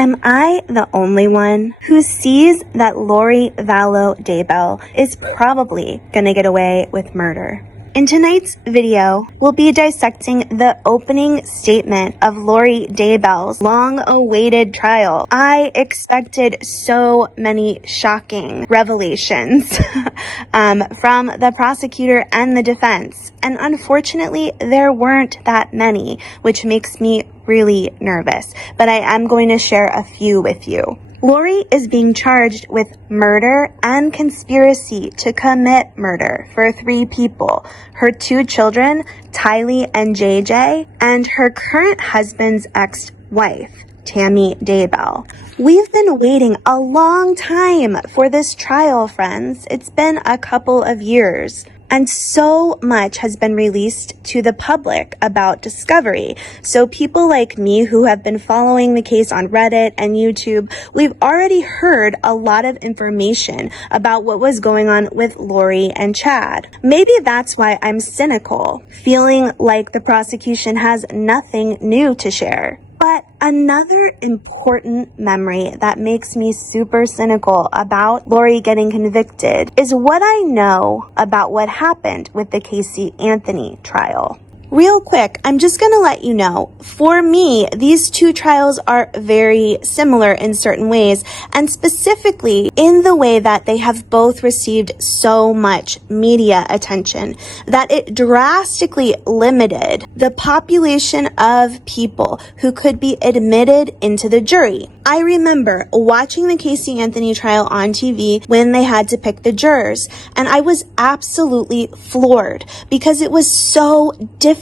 Am I the only one who sees that Lori Vallow Daybell is probably gonna get away with murder? In tonight's video, we'll be dissecting the opening statement of Lori Daybell's long-awaited trial. I expected so many shocking revelations from the prosecutor and the defense, and unfortunately, there weren't that many, which makes me really nervous, but I am going to share a few with you. Lori is being charged with murder and conspiracy to commit murder for 3 people, her 2 children, Tylee and JJ, and her current husband's ex-wife, Tammy Daybell. We've been waiting a long time for this trial, friends. It's been a couple of years. And so much has been released to the public about discovery. So people like me who have been following the case on Reddit and YouTube, we've already heard a lot of information about what was going on with Lori and Chad. Maybe that's why I'm cynical, feeling like the prosecution has nothing new to share. But another important memory that makes me super cynical about Lori getting convicted is what I know about what happened with the Casey Anthony trial. Real quick, I'm just going to let you know, for me, these 2 trials are very similar in certain ways, and specifically in the way that they have both received so much media attention that it drastically limited the population of people who could be admitted into the jury. I remember watching the Casey Anthony trial on TV when they had to pick the jurors, and I was absolutely floored because it was so difficult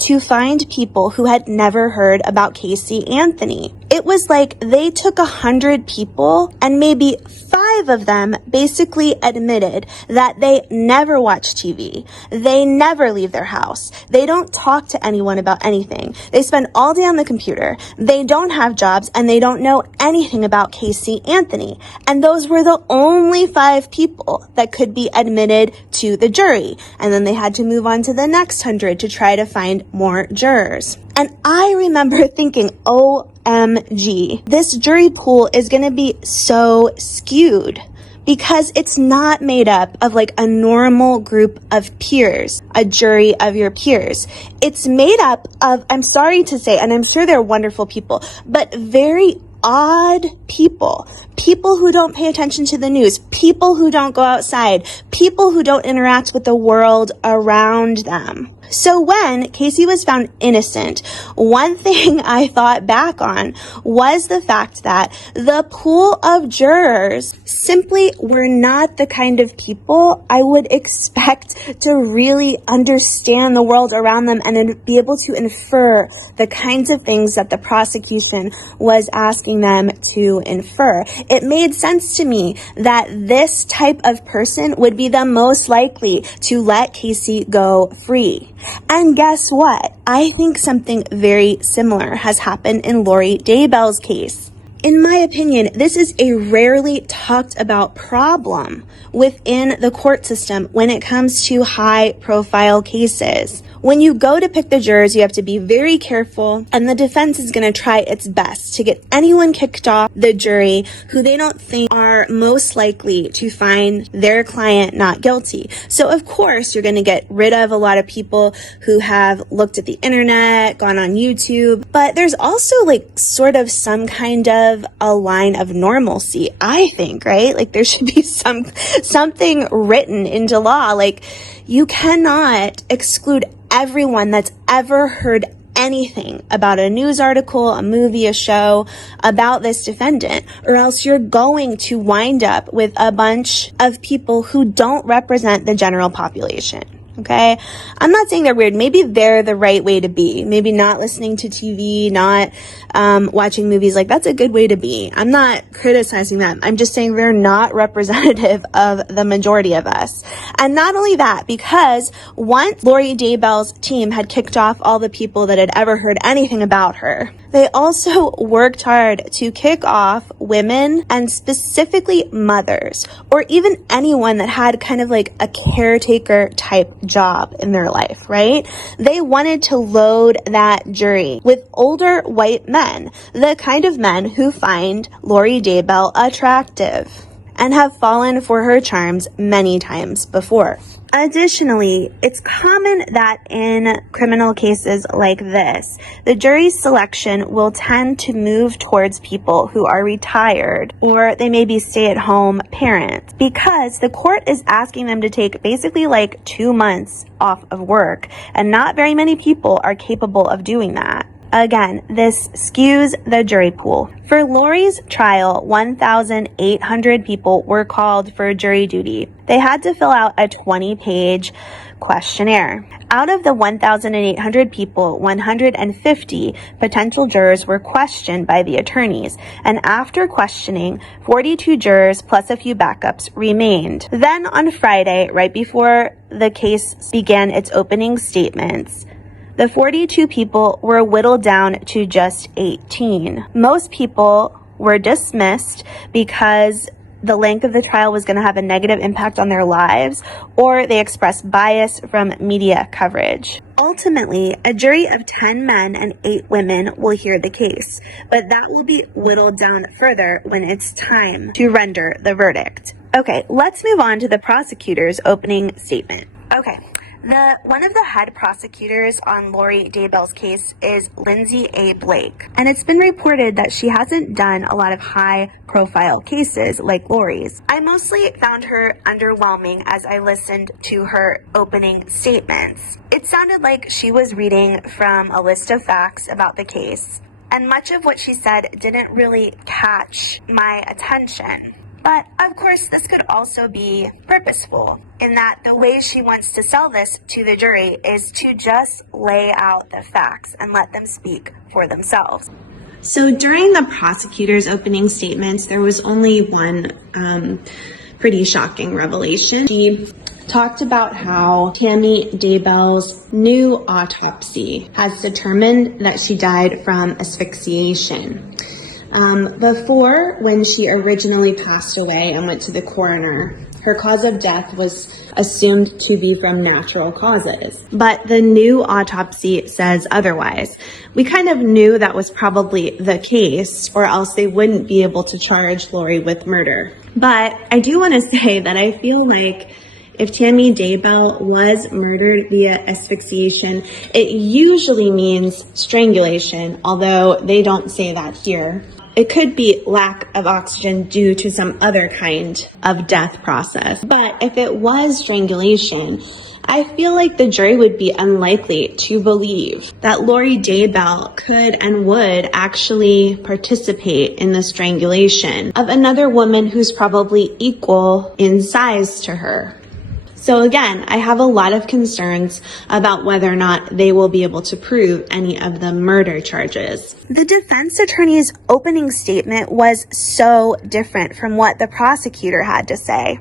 to find people who had never heard about Casey Anthony. It was like they took 100 people and maybe 5 of them basically admitted that they never watch TV. They never leave their house. They don't talk to anyone about anything. They spend all day on the computer. They don't have jobs and they don't know anything about Casey Anthony. And those were the only 5 people that could be admitted to the jury. And then they had to move on to the next 100 to try to find more jurors. And I remember thinking, OMG, this jury pool is going to be so skewed because it's not made up of like a normal group of peers, a jury of your peers. It's made up of, I'm sorry to say, and I'm sure they're wonderful people, but very odd people who don't pay attention to the news, people who don't go outside, people who don't interact with the world around them. So when Casey was found innocent, one thing I thought back on was the fact that the pool of jurors simply were not the kind of people I would expect to really understand the world around them and be able to infer the kinds of things that the prosecution was asking them to infer. It made sense to me that this type of person would be the most likely to let Casey go free. And guess what? I think something very similar has happened in Lori Daybell's case. In my opinion, this is a rarely talked about problem within the court system when it comes to high-profile cases. When you go to pick the jurors, you have to be very careful, and the defense is going to try its best to get anyone kicked off the jury who they don't think are most likely to find their client not guilty. So, of course, you're going to get rid of a lot of people who have looked at the internet, gone on YouTube, but there's also like sort of some kind of a line of normalcy, I think, right? Like there should be something written into law. Like you cannot exclude everyone that's ever heard anything about a news article, a movie, a show about this defendant, or else you're going to wind up with a bunch of people who don't represent the general population. Okay? I'm not saying they're weird. Maybe they're the right way to be. Maybe not listening to TV, not watching movies. Like, that's a good way to be. I'm not criticizing them. I'm just saying they're not representative of the majority of us. And not only that, because once Lori Daybell's team had kicked off all the people that had ever heard anything about her, They also worked hard to kick off women and specifically mothers, or even anyone that had kind of like a caretaker type job in their life, right? They wanted to load that jury with older white men, the kind of men who find Lori Daybell attractive and have fallen for her charms many times before. Additionally, it's common that in criminal cases like this, the jury selection will tend to move towards people who are retired or they may be stay-at-home parents because the court is asking them to take basically like 2 months off of work, and not very many people are capable of doing that. Again, this skews the jury pool. For Lori's trial, 1,800 people were called for jury duty. They had to fill out a 20-page questionnaire. Out of the 1,800 people, 150 potential jurors were questioned by the attorneys, and after questioning, 42 jurors plus a few backups remained. Then on Friday, right before the case began its opening statements, the 42 people were whittled down to just 18. Most people were dismissed because the length of the trial was going to have a negative impact on their lives, or they expressed bias from media coverage. Ultimately, a jury of 10 men and 8 women will hear the case, but that will be whittled down further when it's time to render the verdict. Okay, let's move on to the prosecutor's opening statement. Okay. One of the head prosecutors on Lori Daybell's case is Lindsay A. Blake, and it's been reported that she hasn't done a lot of high-profile cases like Lori's. I mostly found her underwhelming as I listened to her opening statements. It sounded like she was reading from a list of facts about the case, and much of what she said didn't really catch my attention. But, of course, this could also be purposeful in that the way she wants to sell this to the jury is to just lay out the facts and let them speak for themselves. So during the prosecutor's opening statements, there was only one pretty shocking revelation. She talked about how Tammy Daybell's new autopsy has determined that she died from asphyxiation. Before, when she originally passed away and went to the coroner, her cause of death was assumed to be from natural causes. But the new autopsy says otherwise. We kind of knew that was probably the case, or else they wouldn't be able to charge Lori with murder. But I do want to say that I feel like if Tammy Daybell was murdered via asphyxiation, it usually means strangulation, although they don't say that here. It could be lack of oxygen due to some other kind of death process. But if it was strangulation, I feel like the jury would be unlikely to believe that Lori Daybell could and would actually participate in the strangulation of another woman who's probably equal in size to her. So again, I have a lot of concerns about whether or not they will be able to prove any of the murder charges. The defense attorney's opening statement was so different from what the prosecutor had to say,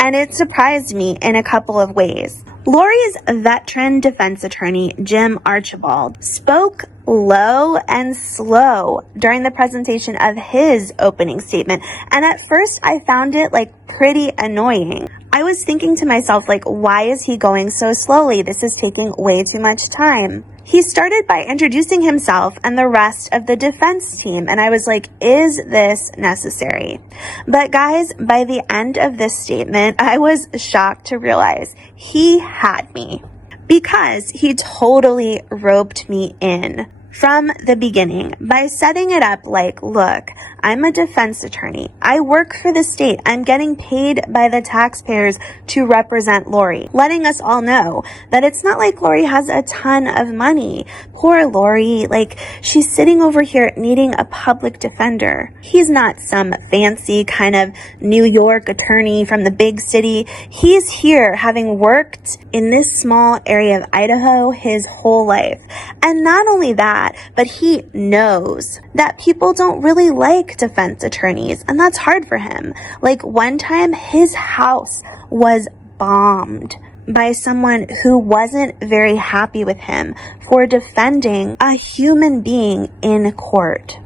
and it surprised me in a couple of ways. Lori's veteran defense attorney, Jim Archibald, spoke low and slow during the presentation of his opening statement, and at first I found it pretty annoying. I was thinking to myself, why is he going so slowly? This is taking way too much time. He started by introducing himself and the rest of the defense team, and I was like, is this necessary? But guys, by the end of this statement, I was shocked to realize he had me, because he totally roped me in from the beginning by setting it up look, I'm a defense attorney. I work for the state. I'm getting paid by the taxpayers to represent Lori, letting us all know that it's not like Lori has a ton of money. Poor Lori, she's sitting over here needing a public defender. He's not some fancy kind of New York attorney from the big city. He's here having worked in this small area of Idaho his whole life. And not only that, but he knows that people don't really like defense attorneys, and that's hard for him. One time his house was bombed by someone who wasn't very happy with him for defending a human being in court.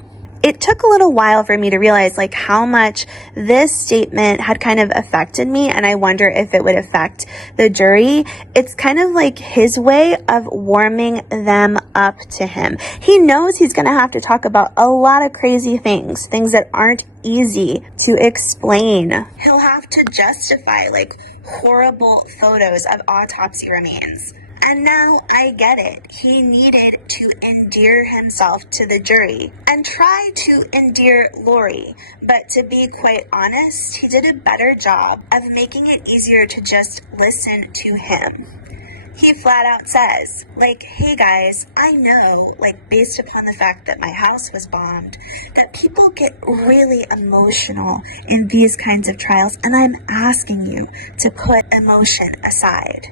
It took a little while for me to realize like how much this statement had kind of affected me, and I wonder if it would affect the jury. It's kind of like his way of warming them up to him. He knows he's going to have to talk about a lot of crazy things that aren't easy to explain. He'll have to justify like horrible photos of autopsy remains. And now I get it. He needed to endear himself to the jury and try to endear Lori. But to be quite honest, he did a better job of making it easier to just listen to him. He flat out says, like, hey guys, I know, like, based upon the fact that my house was bombed, that people get really emotional in these kinds of trials, and I'm asking you to put emotion aside.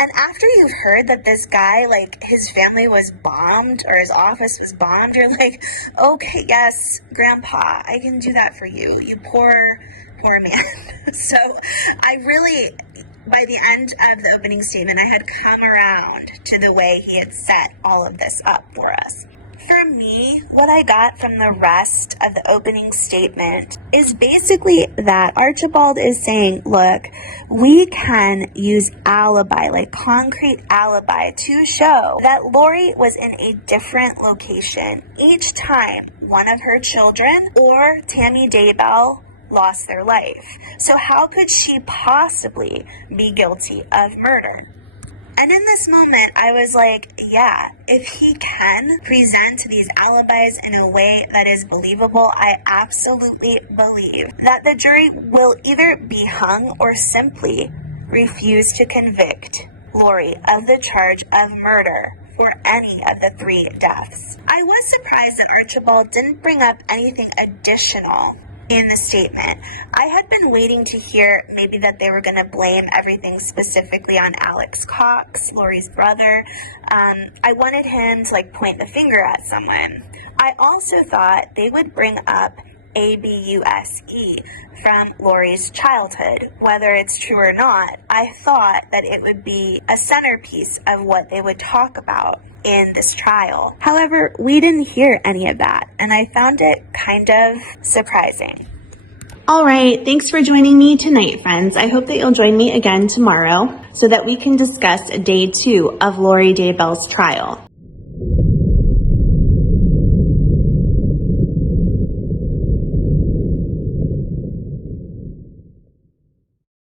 And after you've heard that this guy, like, his family was bombed or his office was bombed, you're like, okay, yes, Grandpa, I can do that for you, you poor man. So I really, by the end of the opening statement, I had come around to the way he had set all of this up for us. For me, what I got from the rest of the opening statement is basically that Archibald is saying, look, we can use alibi, like concrete alibi, to show that Lori was in a different location each time one of her children or Tammy Daybell lost their life. So how could she possibly be guilty of murder? And in this moment, I was like, yeah, if he can present these alibis in a way that is believable, I absolutely believe that the jury will either be hung or simply refuse to convict Lori of the charge of murder for any of the 3 deaths. I was surprised that Archibald didn't bring up anything additional in the statement. I had been waiting to hear maybe that they were going to blame everything specifically on Alex Cox, Lori's brother. I wanted him to like point the finger at someone. I also thought they would bring up ABUSE from Lori's childhood. Whether it's true or not, I thought that it would be a centerpiece of what they would talk about in this trial. However, we didn't hear any of that, and I found it kind of surprising. All right, thanks for joining me tonight, friends. I hope that you'll join me again tomorrow so that we can discuss day 2 of Lori Daybell's trial.